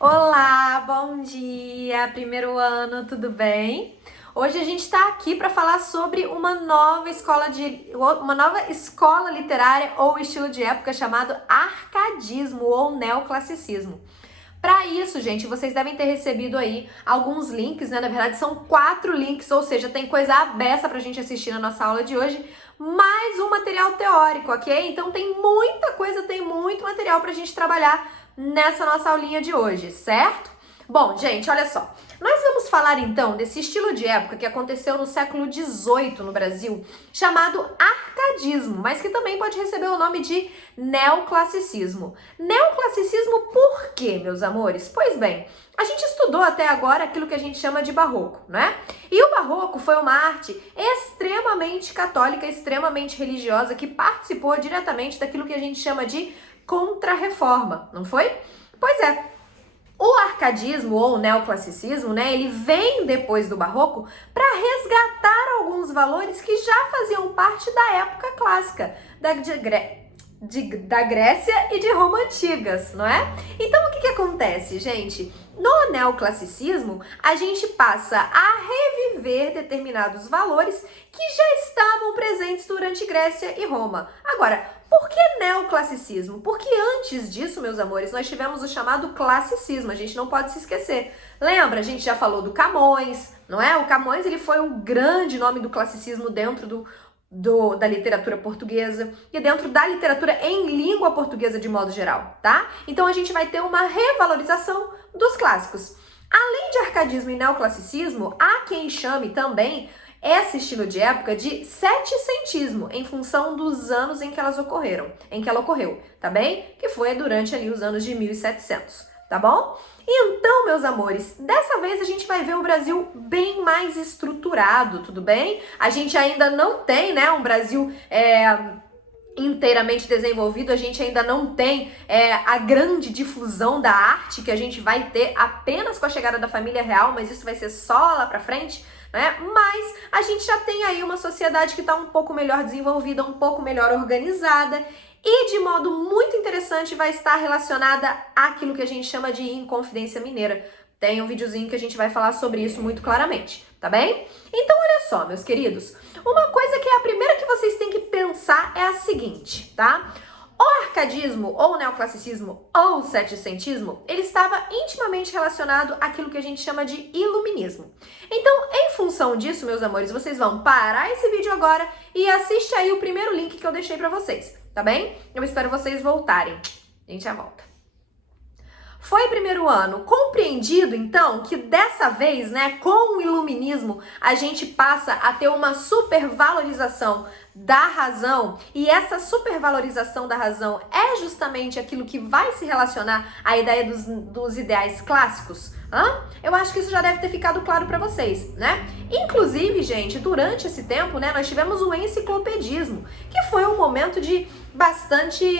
Olá, bom dia, primeiro ano, tudo bem? Hoje a gente está aqui para falar sobre uma nova escola literária ou estilo de época chamado arcadismo ou neoclassicismo. Para isso, gente, vocês devem ter recebido aí alguns links, né? Na verdade, são 4 links, ou seja, tem coisa abessa pra gente assistir na nossa aula de hoje, mais um material teórico, ok? Então tem muita coisa, tem muito material pra gente trabalhar nessa nossa aulinha de hoje, certo? Bom, gente, olha só. Nós vamos falar então desse estilo de época que aconteceu no século XVIII no Brasil, chamado arcadismo, mas que também pode receber o nome de neoclassicismo. Neoclassicismo por quê, meus amores? Pois bem, a gente estudou até agora aquilo que a gente chama de barroco, né? E o barroco foi uma arte extremamente católica, extremamente religiosa, que participou diretamente daquilo que a gente chama de contra-reforma, não foi? Pois é. O arcadismo ou neoclassicismo, né, ele vem depois do barroco para resgatar alguns valores que já faziam parte da época clássica, da Grécia e de Roma antigas, não é? Então o que acontece, gente? No neoclassicismo, a gente passa a reviver determinados valores que já estavam presentes durante Grécia e Roma. Agora, por que neoclassicismo? Porque antes disso, meus amores, nós tivemos o chamado classicismo, a gente não pode se esquecer. Lembra? A gente já falou do Camões, não é? O Camões, ele foi o grande nome do classicismo dentro da literatura portuguesa e dentro da literatura em língua portuguesa de modo geral, tá? Então a gente vai ter uma revalorização dos clássicos. Além de arcadismo e neoclassicismo, há quem chame também esse estilo de época de setecentismo, em função dos anos em que ela ocorreu, tá bem? Que foi durante ali os anos de 1700, tá bom? Então, meus amores, dessa vez a gente vai ver o Brasil bem mais estruturado, tudo bem? A gente ainda não tem, né, um Brasil inteiramente desenvolvido, a gente ainda não tem a grande difusão da arte que a gente vai ter apenas com a chegada da família real, mas isso vai ser só lá pra frente, né? Mas a gente já tem aí uma sociedade que está um pouco melhor desenvolvida, um pouco melhor organizada e de modo muito interessante vai estar relacionada àquilo que a gente chama de Inconfidência Mineira. Tem um videozinho que a gente vai falar sobre isso muito claramente, tá bem? Então olha só, meus queridos, uma coisa que é a primeira que vocês têm que pensar é a seguinte, tá? O arcadismo, ou neoclassicismo, ou setecentismo, ele estava intimamente relacionado àquilo que a gente chama de iluminismo. Então, em função disso, meus amores, vocês vão parar esse vídeo agora e assiste aí o primeiro link que eu deixei pra vocês, tá bem? Eu espero vocês voltarem. A gente já volta. Foi primeiro ano compreendido, então, que dessa vez, né, com o iluminismo, a gente passa a ter uma supervalorização da razão, e essa supervalorização da razão é justamente aquilo que vai se relacionar à ideia dos ideais clássicos? Eu acho que isso já deve ter ficado claro para vocês, né? Inclusive, gente, durante esse tempo, né, nós tivemos o enciclopedismo, que foi um momento bastante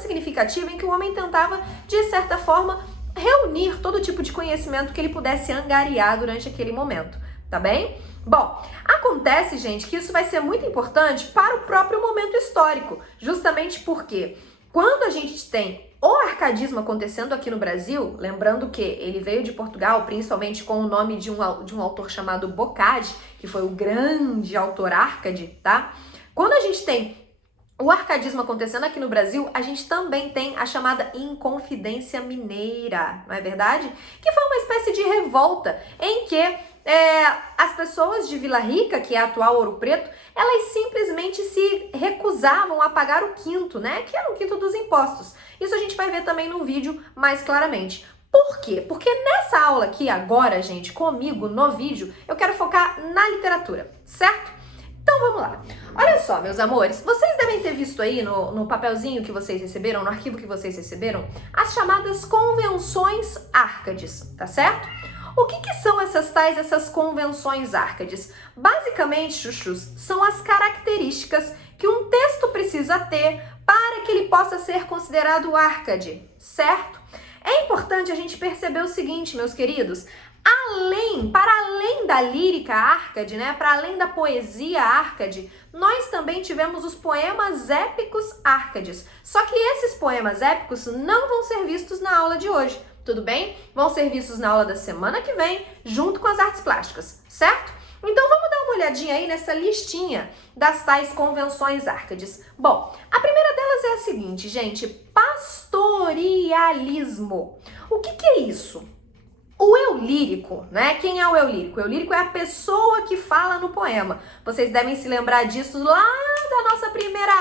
significativo em que o homem tentava, de certa forma, reunir todo tipo de conhecimento que ele pudesse angariar durante aquele momento, tá bem? Bom, acontece, gente, que isso vai ser muito importante para o próprio momento histórico, justamente porque quando a gente tem o arcadismo acontecendo aqui no Brasil, lembrando que ele veio de Portugal, principalmente com o nome de um autor chamado Boccaccio, que foi o grande autor Arcade, tá? Quando a gente tem o arcadismo acontecendo aqui no Brasil, a gente também tem a chamada Inconfidência Mineira, não é verdade? Que foi uma espécie de revolta em que as pessoas de Vila Rica, que é a atual Ouro Preto, elas simplesmente se recusavam a pagar o quinto, né? Que era o quinto dos impostos. Isso a gente vai ver também no vídeo mais claramente. Por quê? Porque nessa aula aqui agora, gente, comigo no vídeo, eu quero focar na literatura, certo? Então vamos lá. Olha só, meus amores, vocês devem ter visto aí no papelzinho que vocês receberam, no arquivo que vocês receberam, as chamadas convenções Arcades, tá certo? O que são essas convenções Arcades? Basicamente, chuchus, são as características que um texto precisa ter para que ele possa ser considerado Arcade, certo? É importante importante a gente perceber o seguinte, meus queridos, para além da lírica Árcade, né, para além da poesia Árcade, nós também tivemos os poemas épicos Árcades. Só que esses poemas épicos não vão ser vistos na aula de hoje, tudo bem? Vão ser vistos na aula da semana que vem, junto com as artes plásticas, certo? Então vamos dar uma olhadinha aí nessa listinha das tais convenções Árcades. Bom, a primeira delas é a seguinte, gente, pastorialismo. O que é isso? O eu lírico, né? Quem é o eu lírico? O eu lírico é a pessoa que fala no poema. Vocês devem se lembrar disso lá da nossa primeira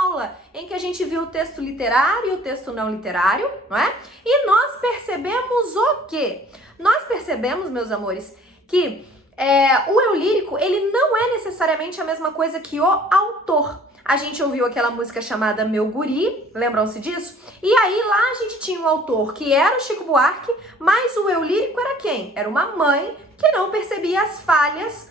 aula, em que a gente viu o texto literário e o texto não literário, não é? E nós percebemos o quê? Nós percebemos, meus amores, que o eu lírico, ele não é necessariamente a mesma coisa que o autor. A gente ouviu aquela música chamada Meu Guri, lembram-se disso? E aí lá a gente tinha um autor que era o Chico Buarque, mas o eu lírico era quem? Era uma mãe que não percebia as falhas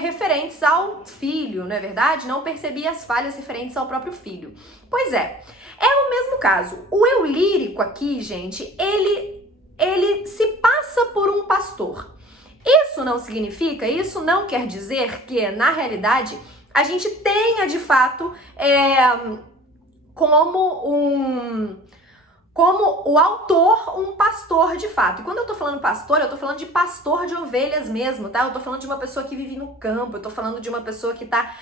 referentes ao filho, não é verdade? Não percebia as falhas referentes ao próprio filho. Pois é o mesmo caso. O eu lírico aqui, gente, ele se passa por um pastor. Isso não quer dizer que, na realidade, a gente tenha, de fato, como o autor um pastor, de fato. E quando eu tô falando pastor, eu tô falando de pastor de ovelhas mesmo, tá? Eu tô falando de uma pessoa que vive no campo, eu tô falando de uma pessoa que tá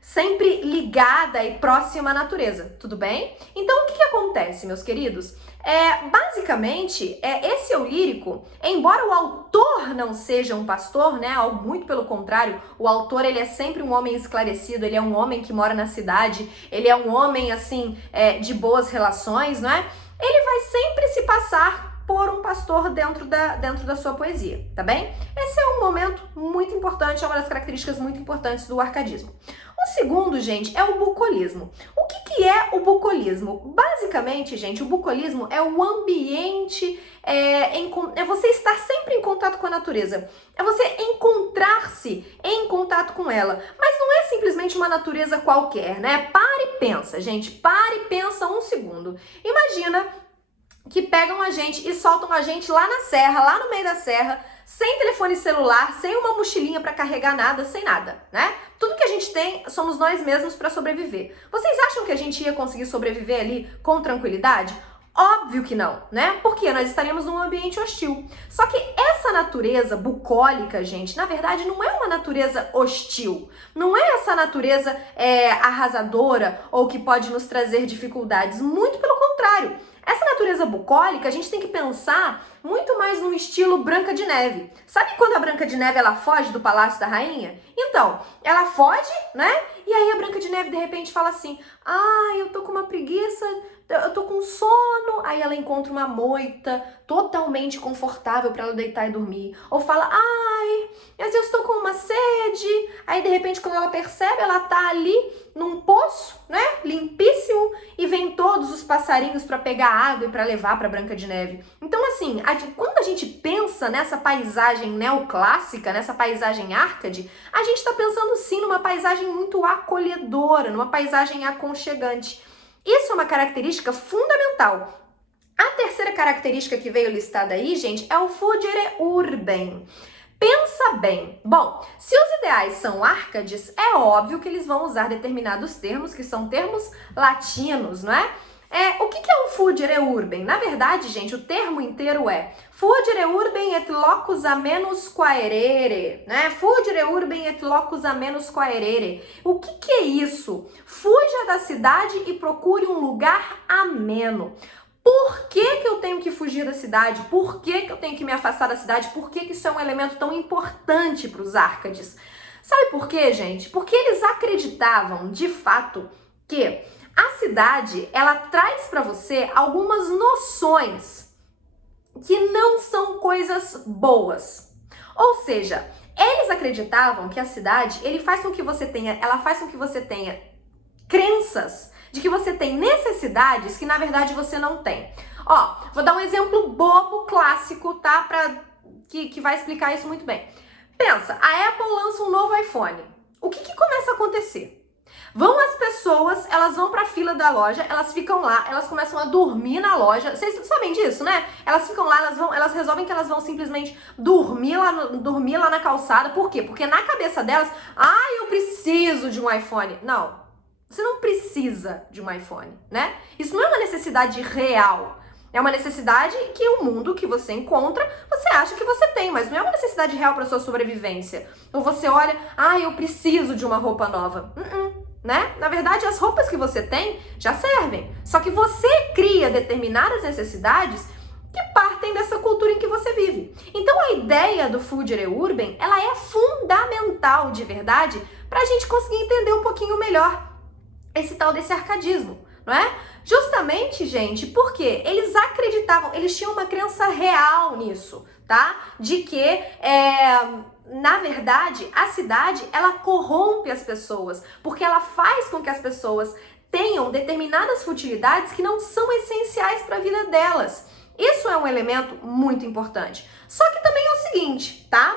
sempre ligada e próxima à natureza, tudo bem? Então, o que acontece, meus queridos? Basicamente, esse eu lírico, embora o autor não seja um pastor, né, muito pelo contrário, o autor, ele é sempre um homem esclarecido, ele é um homem que mora na cidade, ele é um homem, assim, de boas relações, não é? Ele vai sempre se passar por um pastor dentro da sua poesia, tá bem? Esse é um momento muito importante, é uma das características muito importantes do arcadismo. O segundo, gente, é o bucolismo. O que é o bucolismo? Basicamente, gente, o bucolismo é o ambiente, é você estar sempre em contato com a natureza, é você encontrar-se em contato com ela, mas não é simplesmente uma natureza qualquer, né? Para e pensa, gente, para e pensa um segundo. Imagina que pegam a gente e soltam a gente lá na serra, lá no meio da serra, sem telefone celular, sem uma mochilinha para carregar nada, sem nada, né? Tudo que a gente tem somos nós mesmos para sobreviver. Vocês acham que a gente ia conseguir sobreviver ali com tranquilidade? Óbvio que não, né? Porque nós estaríamos num ambiente hostil. Só que essa natureza bucólica, gente, na verdade não é uma natureza hostil. Não é essa natureza arrasadora ou que pode nos trazer dificuldades. Muito pelo contrário. Essa natureza bucólica, a gente tem que pensar muito mais no estilo Branca de Neve. Sabe quando a Branca de Neve ela foge do Palácio da Rainha? Então, ela foge, né? E aí a Branca de Neve de repente fala assim: "Ai, eu tô com uma preguiça, eu tô com sono". Aí ela encontra uma moita totalmente confortável para ela deitar e dormir. Ou fala: "Ai, mas eu estou com uma sede". Aí de repente quando ela percebe, ela tá ali num poço, né? Limpíssimo, e vem todos os passarinhos para pegar água e para levar para Branca de Neve. Então assim, quando a gente pensa nessa paisagem neoclássica, nessa paisagem Árcade, a gente está pensando sim numa paisagem muito acolhedora, numa paisagem aconchegante. Isso é uma característica fundamental. A terceira característica que veio listada aí, gente, é o fugere urbem. Pensa bem. Bom, se os ideais são Árcades, é óbvio que eles vão usar determinados termos, que são termos latinos, não é? O que é o fugere urbem? Na verdade, gente, o termo inteiro é fugere urbem et locus amenus quaerere, né? Fugere urbem et locus amenus quaerere. O que é isso? Fuja da cidade e procure um lugar ameno. Por que eu tenho que fugir da cidade? Por que eu tenho que me afastar da cidade? Por que isso é um elemento tão importante para os Árcades? Sabe por quê, gente? Porque eles acreditavam, de fato, que a cidade, ela traz para você algumas noções que não são coisas boas. Ou seja, eles acreditavam que a cidade, ela faz com que você tenha crenças de que você tem necessidades que na verdade você não tem. Ó, vou dar um exemplo bobo, clássico, tá? Que vai explicar isso muito bem. Pensa, a Apple lança um novo iPhone. O que começa a acontecer? Vão as pessoas, elas vão pra fila da loja, elas ficam lá, elas começam a dormir na loja. Vocês sabem disso, né? Elas ficam lá, elas resolvem que elas vão simplesmente dormir lá na calçada. Por quê? Porque na cabeça delas, eu preciso de um iPhone. Não, você não precisa de um iPhone, né? Isso não é uma necessidade real. É uma necessidade que o mundo que você encontra, você acha que você tem, mas não é uma necessidade real para sua sobrevivência. Ou você olha, eu preciso de uma roupa nova. Né? Na verdade, as roupas que você tem já servem. Só que você cria determinadas necessidades que partem dessa cultura em que você vive. Então, a ideia do Food Urban, ela é fundamental de verdade para a gente conseguir entender um pouquinho melhor esse tal desse arcadismo, não é? Justamente, gente, porque eles acreditavam, eles tinham uma crença real nisso, tá? De que, na verdade, a cidade, ela corrompe as pessoas, porque ela faz com que as pessoas tenham determinadas futilidades que não são essenciais para a vida delas. Isso é um elemento muito importante. Só que também é o seguinte, tá?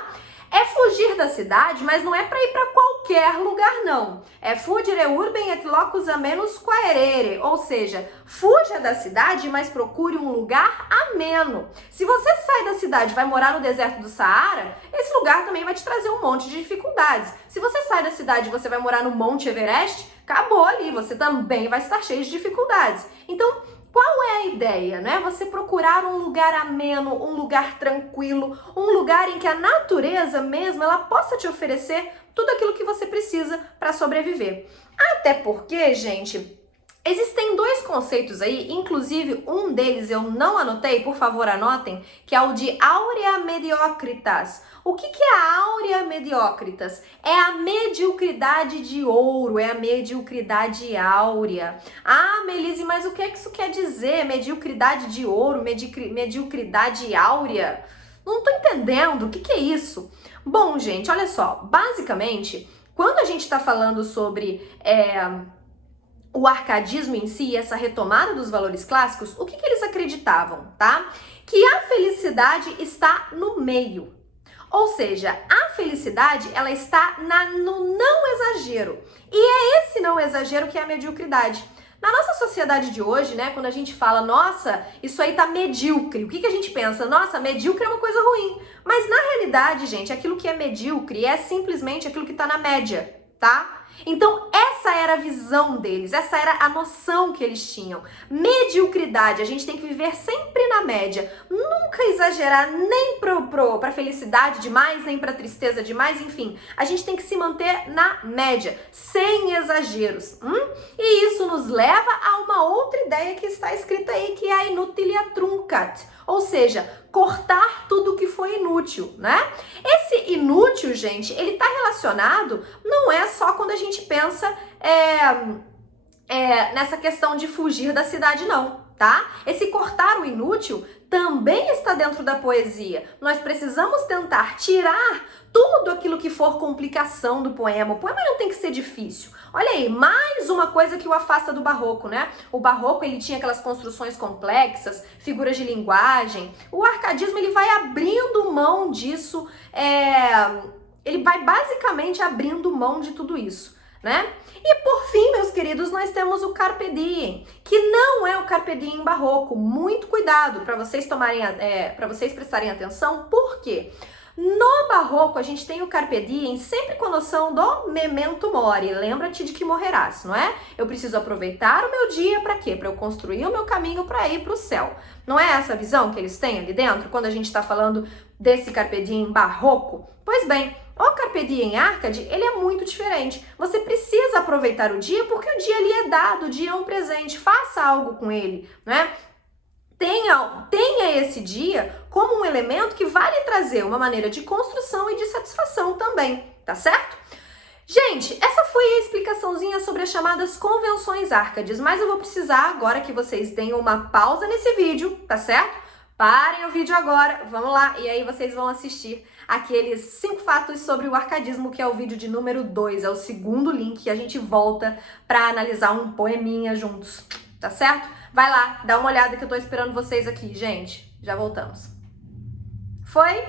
É fugir da cidade, mas não é para ir para qualquer lugar, não. É fugire urben et locus amenus quaerere, ou seja, fuja da cidade, mas procure um lugar ameno. Se você sai da cidade e vai morar no deserto do Saara, esse lugar também vai te trazer um monte de dificuldades. Se você sai da cidade e você vai morar no Monte Everest, acabou ali, você também vai estar cheio de dificuldades. Então, qual é a ideia, né? Você procurar um lugar ameno, um lugar tranquilo, um lugar em que a natureza mesmo, ela possa te oferecer tudo aquilo que você precisa para sobreviver. Até porque, gente, existem dois conceitos aí, inclusive um deles eu não anotei, por favor anotem, que é o de aurea mediocritas. O que é a aurea mediocritas? É a mediocridade de ouro, é a mediocridade áurea. Melise, mas o que é que isso quer dizer? Mediocridade de ouro, mediocridade áurea? Não tô entendendo, o que é isso? Bom, gente, olha só, basicamente, quando a gente tá falando sobre o arcadismo em si, essa retomada dos valores clássicos, o que eles acreditavam, tá? Que a felicidade está no meio. Ou seja, a felicidade, ela está no não exagero. E é esse não exagero que é a mediocridade. Na nossa sociedade de hoje, né, quando a gente fala, nossa, isso aí tá medíocre, o que a gente pensa? Nossa, medíocre é uma coisa ruim. Mas na realidade, gente, aquilo que é medíocre é simplesmente aquilo que tá na média, tá? Então, essa era a visão deles, essa era a noção que eles tinham. Mediocridade, a gente tem que viver sempre na média. Nunca exagerar nem pra felicidade demais, nem pra tristeza demais, enfim. A gente tem que se manter na média, sem exageros. E isso nos leva a uma outra ideia que está escrita aí, que é a inutilia truncat. Ou seja, cortar tudo que foi inútil, né? Esse inútil, gente, ele tá relacionado, não é só quando a gente pensa nessa questão de fugir da cidade, não, tá? Esse cortar o inútil também está dentro da poesia. Nós precisamos tentar tirar tudo aquilo que for complicação do poema. O poema não tem que ser difícil. Olha aí, mais uma coisa que o afasta do barroco, né? O barroco, ele tinha aquelas construções complexas, figuras de linguagem. O arcadismo, ele vai abrindo mão disso, ele vai basicamente abrindo mão de tudo isso, né? E por fim, meus queridos, nós temos o Carpe Diem, que não é o Carpe Diem barroco. Muito cuidado para vocês para vocês prestarem atenção, por quê? No barroco, a gente tem o Carpe Diem sempre com a noção do memento mori, lembra-te de que morrerás, não é? Eu preciso aproveitar o meu dia para quê? Para eu construir o meu caminho para ir para o céu. Não é essa a visão que eles têm ali dentro, quando a gente está falando desse Carpe Diem barroco? Pois bem, o Carpe Diem Arcade, ele é muito diferente. Você precisa aproveitar o dia porque o dia ali é dado, o dia é um presente, faça algo com ele, né? Tenha esse dia como um elemento que vai lhe trazer uma maneira de construção e de satisfação também, tá certo? Gente, essa foi a explicaçãozinha sobre as chamadas convenções Arcades, mas eu vou precisar agora que vocês deem uma pausa nesse vídeo, tá certo? Parem o vídeo agora, vamos lá, e aí vocês vão assistir aqueles 5 fatos sobre o arcadismo, que é o vídeo de número 2, é o segundo link, e a gente volta para analisar um poeminha juntos, tá certo? Vai lá, dá uma olhada que eu tô esperando vocês aqui, gente. Já voltamos. Foi?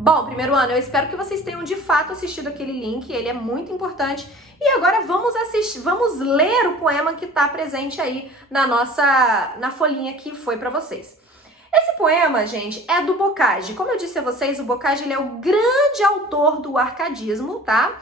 Bom, primeiro ano, eu espero que vocês tenham de fato assistido aquele link, ele é muito importante. E agora vamos ler o poema que está presente aí na folhinha que foi para vocês. Esse poema, gente, é do Bocage. Como eu disse a vocês, o Bocage ele é o grande autor do arcadismo, tá?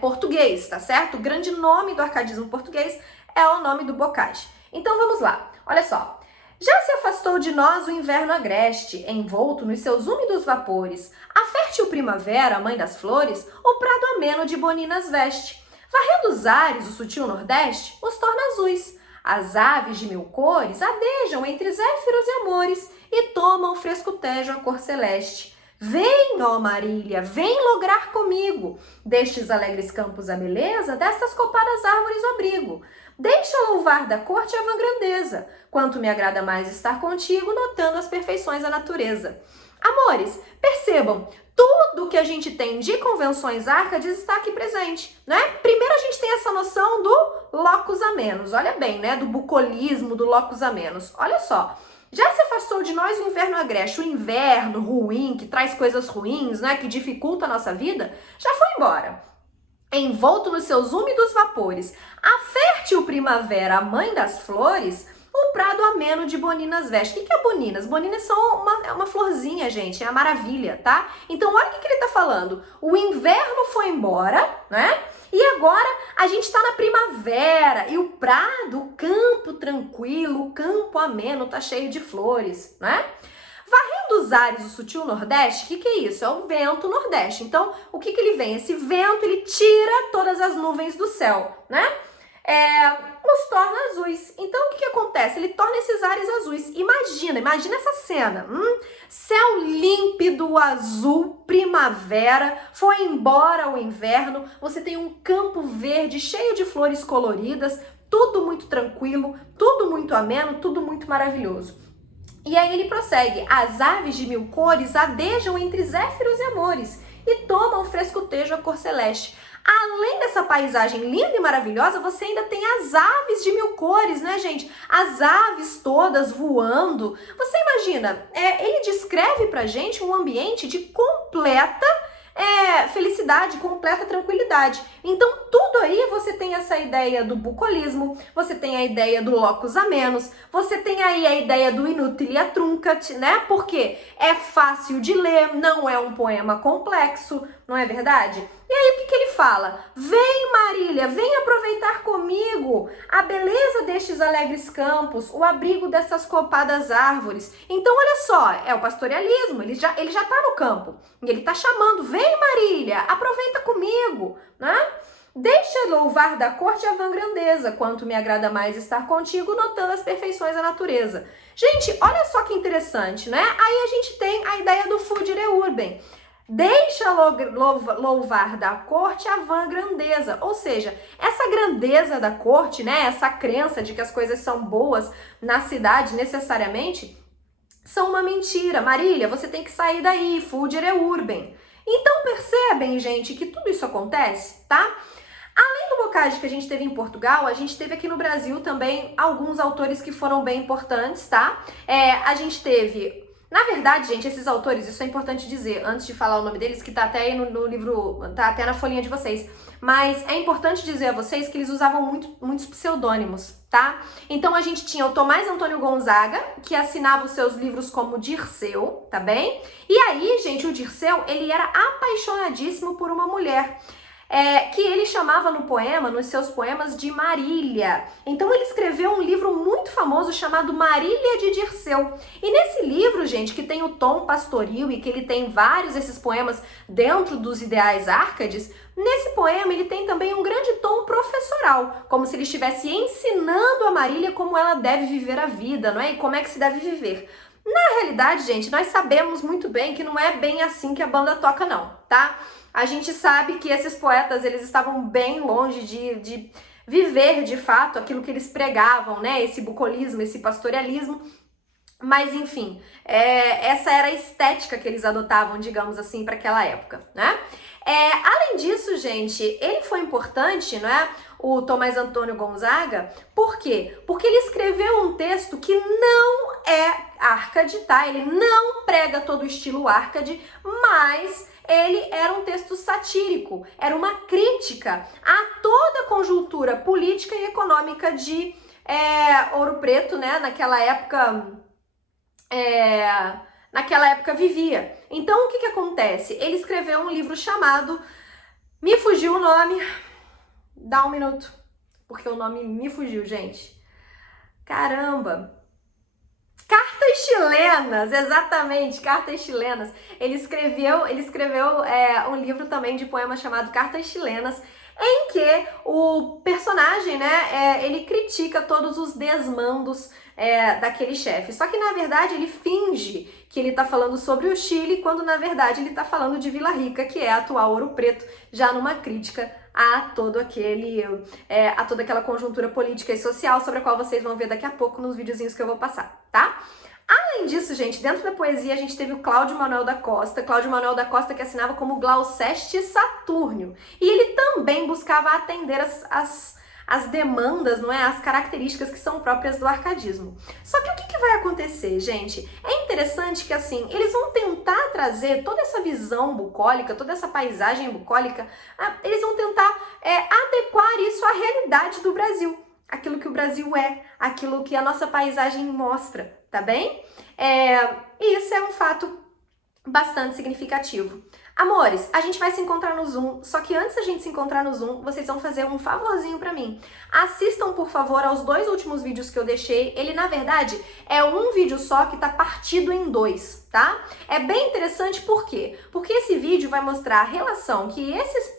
Português, tá certo? O grande nome do arcadismo português é o nome do Bocage. Então vamos lá, olha só. Já se afastou de nós o inverno agreste, envolto nos seus úmidos vapores. A fértil primavera, mãe das flores, o prado ameno de boninas veste. Varrendo os ares, o sutil nordeste, os torna azuis. As aves de mil cores adejam entre zéfiros e amores e tomam fresco tejo a cor celeste. Vem, ó Marília, vem lograr comigo, destes alegres campos a beleza, destas copadas árvores o abrigo. Deixa louvar da corte a vã grandeza, quanto me agrada mais estar contigo, notando as perfeições da natureza. Amores, percebam, tudo que a gente tem de convenções árcades está aqui presente, né? Primeiro a gente tem essa noção do locus amenus, olha bem, né? Do bucolismo, do locus amenus. Olha só, já se afastou de nós o inverno agreste, o inverno ruim, que traz coisas ruins, né? Que dificulta a nossa vida, já foi embora. Envolto nos seus úmidos vapores, a fértil primavera, a mãe das flores, o prado ameno de boninas veste. O que é boninas? Boninas são uma florzinha, gente, é a maravilha, tá? Então, olha o que ele tá falando. O inverno foi embora, né? E agora a gente tá na primavera e o prado, o campo tranquilo, o campo ameno tá cheio de flores, né? Varrendo os ares, o sutil nordeste, o que é isso? É o vento nordeste. Então, o que ele vem? Esse vento, ele tira todas as nuvens do céu, né? Nos torna azuis. Então, o que acontece? Ele torna esses ares azuis. Imagina essa cena. Céu límpido, azul, primavera, foi embora o inverno, você tem um campo verde cheio de flores coloridas, tudo muito tranquilo, tudo muito ameno, tudo muito maravilhoso. E aí ele prossegue, as aves de mil cores adejam entre zéfiros e amores e tomam fresco tejo a cor celeste. Além dessa paisagem linda e maravilhosa, você ainda tem as aves de mil cores, né, gente? As aves todas voando. Você imagina, ele descreve pra gente um ambiente de completa felicidade, completa tranquilidade. Então, tudo aí você tem essa ideia do bucolismo, você tem a ideia do locus amenus, você tem aí a ideia do inutilia truncat, né? Porque é fácil de ler, não é um poema complexo, não é verdade? E aí, o que ele fala? Vem, Marília, vem aproveitar comigo a beleza destes alegres campos, o abrigo dessas copadas árvores. Então, olha só, é o pastoralismo, ele já tá no campo. E ele tá chamando, vem, Marília, aproveita comigo, né? Deixa louvar da corte a vã grandeza, quanto me agrada mais estar contigo, notando as perfeições da natureza. Gente, olha só que interessante, né? Aí a gente tem a ideia do Fugere Urbem. Deixa louvar da corte a vã grandeza, ou seja, essa grandeza da corte, né, essa crença de que as coisas são boas na cidade necessariamente, são uma mentira. Marília, você tem que sair daí, Fugere Urbem. Então percebem, gente, que tudo isso acontece, tá? Além do Bocage que a gente teve em Portugal, a gente teve aqui no Brasil também alguns autores que foram bem importantes, tá? A gente teve... Na verdade, gente, esses autores, isso é importante dizer, antes de falar o nome deles, que tá até aí no livro, tá até na folhinha de vocês, mas é importante dizer a vocês que eles usavam muitos pseudônimos, tá? Então a gente tinha o Tomás Antônio Gonzaga, que assinava os seus livros como Dirceu, tá bem? E aí, gente, o Dirceu, ele era apaixonadíssimo por uma mulher, que ele chamava nos seus poemas, de Marília. Então ele escreveu um livro muito famoso chamado Marília de Dirceu. E nesse livro, gente, que tem o tom pastoril e que ele tem vários desses poemas dentro dos ideais árcades, nesse poema ele tem também um grande tom professoral, como se ele estivesse ensinando a Marília como ela deve viver a vida, não é? E como é que se deve viver. Na realidade, gente, nós sabemos muito bem que não é bem assim que a banda toca, não, tá? A gente sabe que esses poetas, eles estavam bem longe de viver, de fato, aquilo que eles pregavam, né? Esse bucolismo, esse pastoralismo. Mas, enfim, essa era a estética que eles adotavam, digamos assim, para aquela época, né? Além disso, gente, ele foi importante, né? o Tomás Antônio Gonzaga. Por quê? Porque ele escreveu um texto que não é Arcade, tá? Ele não prega todo o estilo Arcade, mas ele era um texto satírico, era uma crítica a toda a conjuntura política e econômica de Ouro Preto, né? Naquela época vivia. Então, o que acontece? Ele escreveu um livro chamado... Me fugiu o nome. Dá um minuto, porque o nome me fugiu, gente. Caramba! Cartas Chilenas, exatamente, Cartas Chilenas. Ele escreveu um livro também de poemas chamado Cartas Chilenas, em que o personagem, né, ele critica todos os desmandos daquele chefe. Só que, na verdade, ele finge que ele tá falando sobre o Chile, quando, na verdade, ele tá falando de Vila Rica, que é a atual Ouro Preto, já numa crítica a toda aquela conjuntura política e social, sobre a qual vocês vão ver daqui a pouco nos videozinhos que eu vou passar, tá? Além disso, gente, dentro da poesia a gente teve o Cláudio Manuel da Costa, que assinava como Glouceste Saturnio, e ele também buscava atender as demandas, não é? As características que são próprias do arcadismo. Só que o que vai acontecer, gente? É interessante que, assim, eles vão tentar trazer toda essa visão bucólica, toda essa paisagem bucólica, eles vão tentar adequar isso à realidade do Brasil. Aquilo que o Brasil é, aquilo que a nossa paisagem mostra, tá bem? E isso é um fato bastante significativo. Amores, a gente vai se encontrar no Zoom, só que antes da gente se encontrar no Zoom, vocês vão fazer um favorzinho pra mim. Assistam, por favor, aos 2 últimos vídeos que eu deixei. Ele, na verdade, é um vídeo só que tá partido em 2, tá? É bem interessante, por quê? Porque esse vídeo vai mostrar a relação que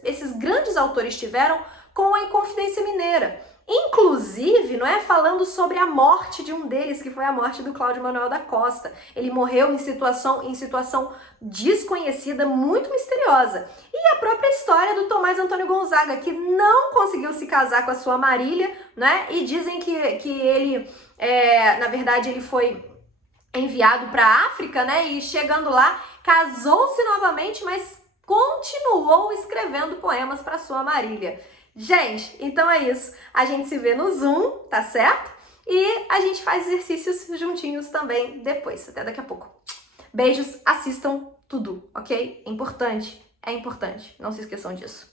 esses grandes autores tiveram com a Inconfidência Mineira. Inclusive, não é, falando sobre a morte de um deles, que foi a morte do Cláudio Manuel da Costa. Ele morreu em situação desconhecida, muito misteriosa. E a própria história do Tomás Antônio Gonzaga, que não conseguiu se casar com a sua Marília, né? E dizem que ele, na verdade, ele foi enviado para a África, né? E chegando lá, casou-se novamente, mas continuou escrevendo poemas para sua Marília. Gente, então é isso. A gente se vê no Zoom, tá certo? E a gente faz exercícios juntinhos também depois. Até daqui a pouco. Beijos, assistam tudo, ok? É importante. Não se esqueçam disso.